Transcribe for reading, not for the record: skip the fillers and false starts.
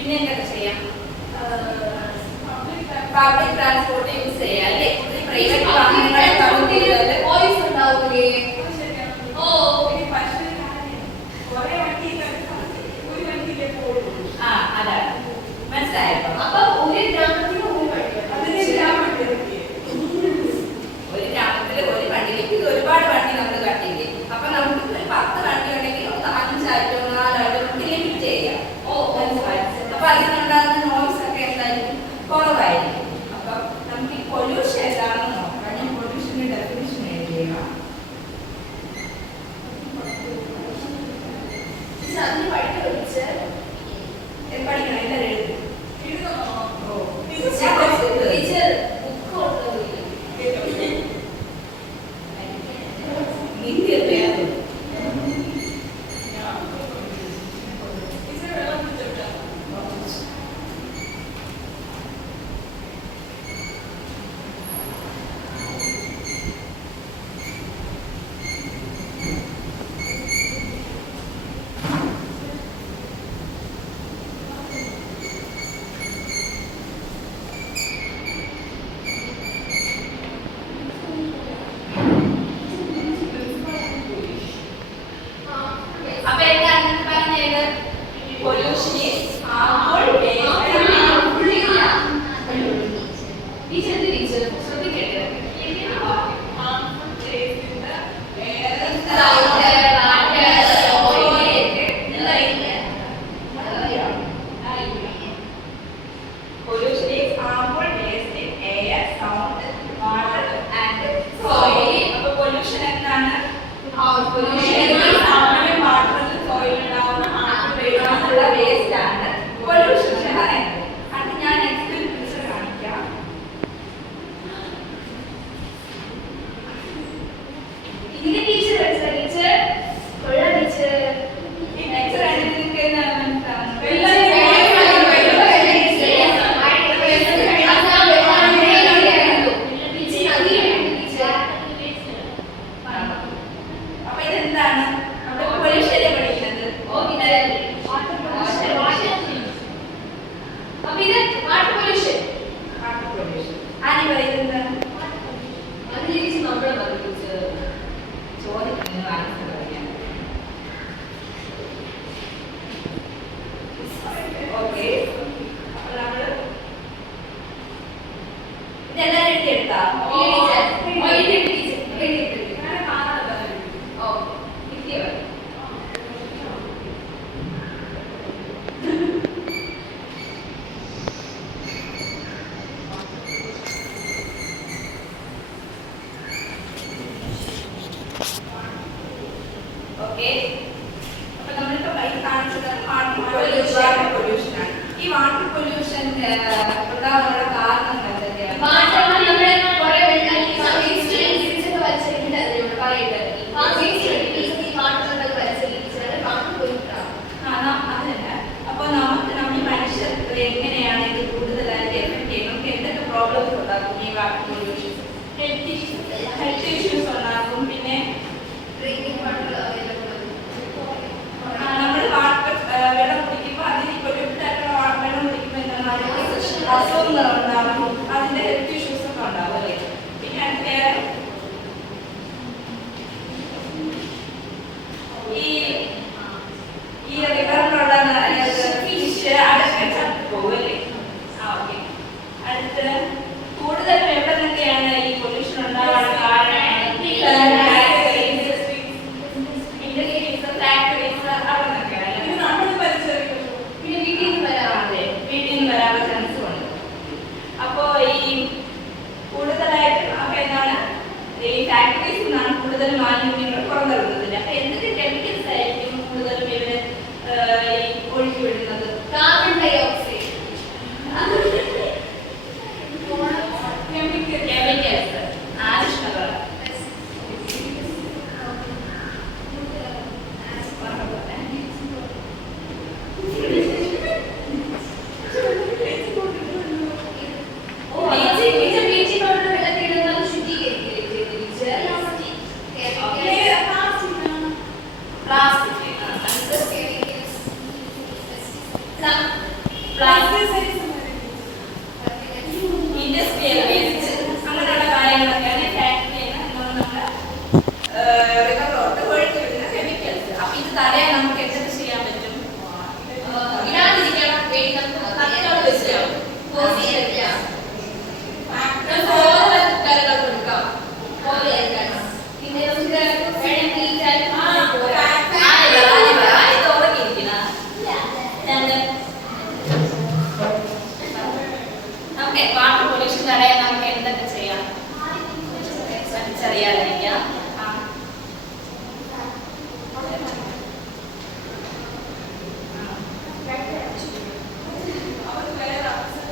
പിന്നെ എന്തൊക്കെ ചെയ്യാം? പബ്ലിക് ട്രാൻസ്പോർട്ട് യൂസ് ചെയ്യാം അല്ലേ? പ്രൈവറ്റ് വാഹനങ്ങളെക്കാളും കൂടുതൽ വോയിസ് ഉണ്ടാവില്ലേ? അതാണ് മനസ്സിലായപ്പോ. അപ്പൊ ഒരു ഗ്രാമത്തിന് ഒരു ഒരു വണ്ടിയിലേക്ക് ഒരുപാട് വണ്ടി നമ്മൾ കണ്ടില്ലേ? അപ്പൊ നമുക്ക് 10 വണ്ടി ഉണ്ടെങ്കിൽ 5ആയിട്ടോ 4ആയിട്ടോ നമുക്ക് ലിമിറ്റ് ചെയ്യാം. മനസ്സിലായി? അപ്പൊ അതിനുണ്ടാകുന്ന നോയ്സ് ഒക്കെ എന്തായിരിക്കും? കുറവായിരിക്കും. അപ്പൊ നമുക്ക് ഈ പൊല്യൂഷൻ എന്താണെന്ന് നോക്കാം. ഞാൻ പൊല്യൂഷന്റെ ഡെഫിനിഷൻ എഴുതിയേക്കാം. പഠിക്കണം എല്ലാവരും എഴുതി. ഈ വാട്ടർ പൊല്യൂഷൻ ഉണ്ടാകാനുള്ള കാരണങ്ങൾ അപ്പൊ നമ്മൾ മനുഷ്യർ എങ്ങനെയാണ് ഇത് കൂടുതലായിട്ട് എഫക്ട് ചെയ്യുന്നത്? നമുക്ക് എന്തൊക്കെ പ്രോബ്ലംസ് ഉണ്ടാക്കും ഈ വാട്ടർ പൊല്യൂഷൻ? ഹെൽത്ത് ഇഷ്യൂസ് ഉണ്ടാക്കും. പിന്നെ നമ്മൾ വെള്ളം കുടിക്കുമ്പോൾ അതിന് പൊല്യൂട്ടഡ് ആയിട്ടുള്ള വെള്ളം കുടിക്കുമ്പോൾ എന്താണ് അസുഖങ്ങൾ ഉണ്ടാകും. അതിന്റെ ഹെൽത്ത് ഇഷ്യൂസ് ഒക്കെ ഉണ്ടാവും അല്ലേ? പിന്നെ വേറെ ഈ റിവറിലുള്ള ഫിഷ് അതൊക്കെ ചത്തു പോകും അല്ലേ? ഓക്കെ. അടുത്ത് കൂടുതലും എവിടെ നിന്നൊക്കെയാണ് ഈ പൊല്യൂഷൻ ഉണ്ടാകാനുള്ള കാരണം? അപ്പോ ഈ കൂടുതലായിട്ട് അപ്പൊ എന്താണ് ഈ ഫാക്ടറീസിൽ നിന്നാണ് കൂടുതൽ മാലിന്യങ്ങൾ പുറന്തള്ളുന്നത്. അപ്പൊ എന്തൊക്കെ കെമിക്കൽസ് ആയിരിക്കും കൂടുതലും ഇവര് ഒഴുക്കി വിടുന്നത്? Carbon dye oxide. കെമിക്കൽസ് ആവശ്യങ്ങൾ ചെയ്യാതിരിക്കാം.